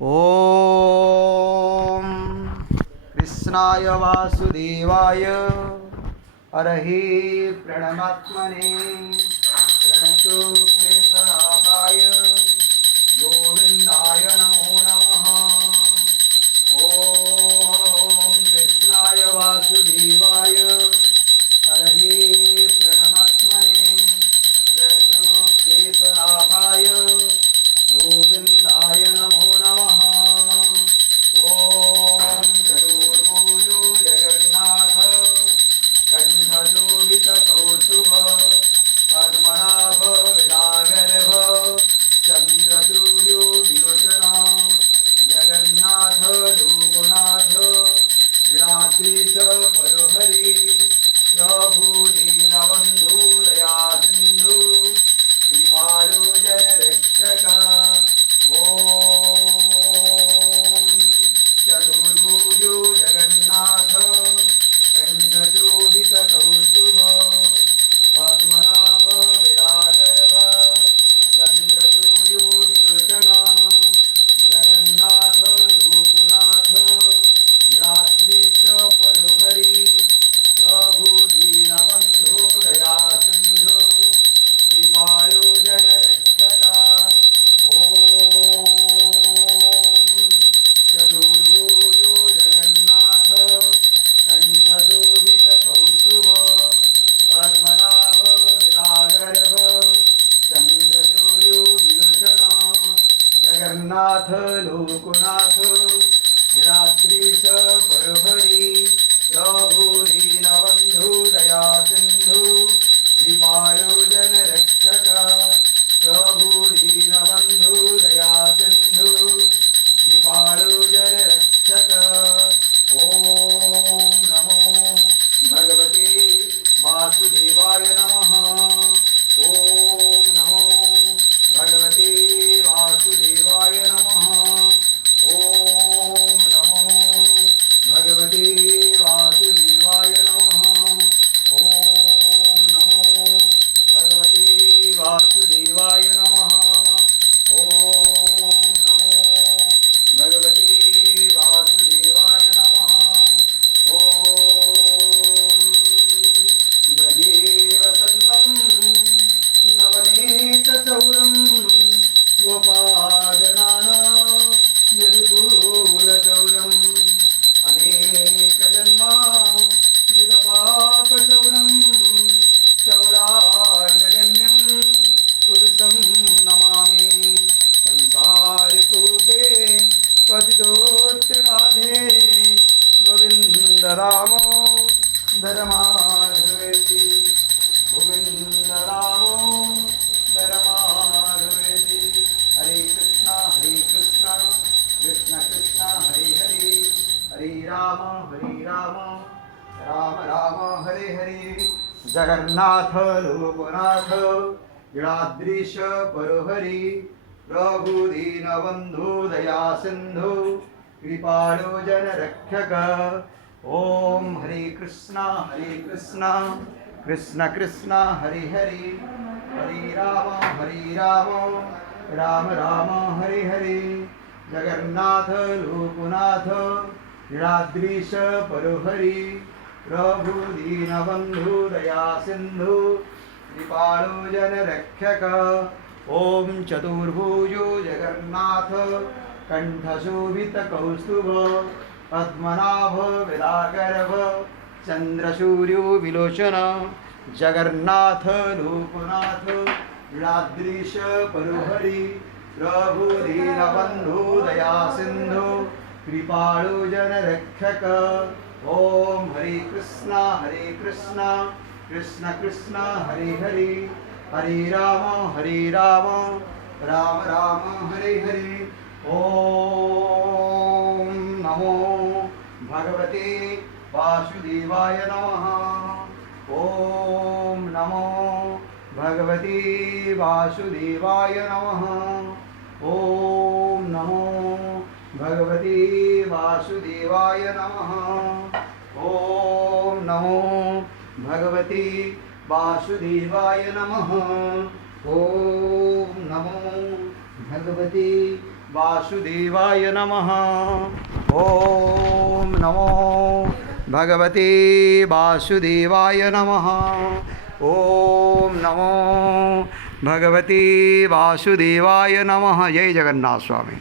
ॐ कृष्णाय वासुदेवाय हरहि प्रणमात्मने प्रणतो क्लेशनाशाय गोविन्दाय नमो नमः। ॐ कृष्णाय वासुदेवाय हरहि प्रणमात्मने प्रणतो क्लेशनाशाय गोविन्दाय नमो नमः। ॐ गरुडभुजो जगन्नाथ कण्ठशोभितकौस्तुभ पद्मनाभ विरागर्भ चन्द्रसूर्यो विलोचन जगन्नाथ लोकनाथ विरात्रीश परोहरि प्रभु दीनबन्धु दया सिन्धु कृपालो जनरक्षक। ॐ चतुर्भुजो जगन्नाथ कण्ठशोभितकौस्तुभ पद्मनाभ विरागर्भ चन्द्रसूर्यो विलोचन जगन्नाथ लोकनाथ विरात्रीश परोहरि प्रभु दीनबन्धु दया सिन्धु कृपालो जनरक्षक। ॐ चतुर्भुजो जगन्नाथ कण्ठशोभितकौस्तुभ पद्मनाभ विरागर्भ चन्द्रसूर्यो विलोचन जगन्नाथ लोकनाथ विरात्रीश परोहरि प्रभु दीनबन्धु दया सिन्धु कृपालो जनरक्षक। प्रभु दीनबन्धु दया सिन्धु कृपालो जनरक्षक। ॐ नमो भगवते वासुदेवाय नमः। ॐ नमो भगवते वासुदेवाय नमः। ॐ नमो भगवते वासुदेवाय नमः। ॐ नमो भगवते वासुदेवाय नमः। ॐ नमो भगवते वासुदेवाय नमः। ॐ ब्रजे वसन्तं नवनीतचौरं गोपालनाना यदुकूलचौरम् अनेकजन्मा जितपापचौरं चौरार्धगण्यं पुरुषं नमामि। संसारकूपे पतितोत्यगाधे गोविन्द रामो धर्माधवेति गोविन्द रामो धर्माधवेति। हरे कृष्णा कृष्ण कृष्ण हरे हरे हरे राम राम राम हरे हरे। जगन्नाथ लोकनाथ विराद्रीश परोहरि प्रभु दीनबन्धु दया सिन्धु कृपालो जनरक्षक। ॐ हरे कृष्णा कृष्ण कृष्ण हरे हरे हरे राम राम राम हरे हरे। जगन्नाथ लोकनाथ विराद्रीश परोहरि प्रभु दीनबन्धु दया सिन्धु कृपालो जनरक्षक। ॐ चतुर्भुजो जगन्नाथ कण्ठशोभितकौस्तुभ पद्मनाभ विरागर्भ चन्द्रसूर्यो विलोचन जगन्नाथ लोकनाथ विराद्रीश परोहरि प्रभु दीनबन्धु दया सिन्धु कृपालो जनरक्षक। ॐ हरे कृष्णा कृष्ण कृष्ण हरे हरे हरे राम राम राम हरे हरे। ॐ नमो भगवते वासुदेवाय नमः। ॐ नमो भगवते वासुदेवाय नमः। ॐ नमो भगवते वासुदेवाय नमः। ॐ नमो भगवते वासुदेवाय नमः। ॐ नमो भगवते वासुदेवाय नमः। ओम नमो भगवते वासुदेवाय नमः। ओम नमो भगवते वासुदेवाय नमः। जय जगन्नाथ स्वामी।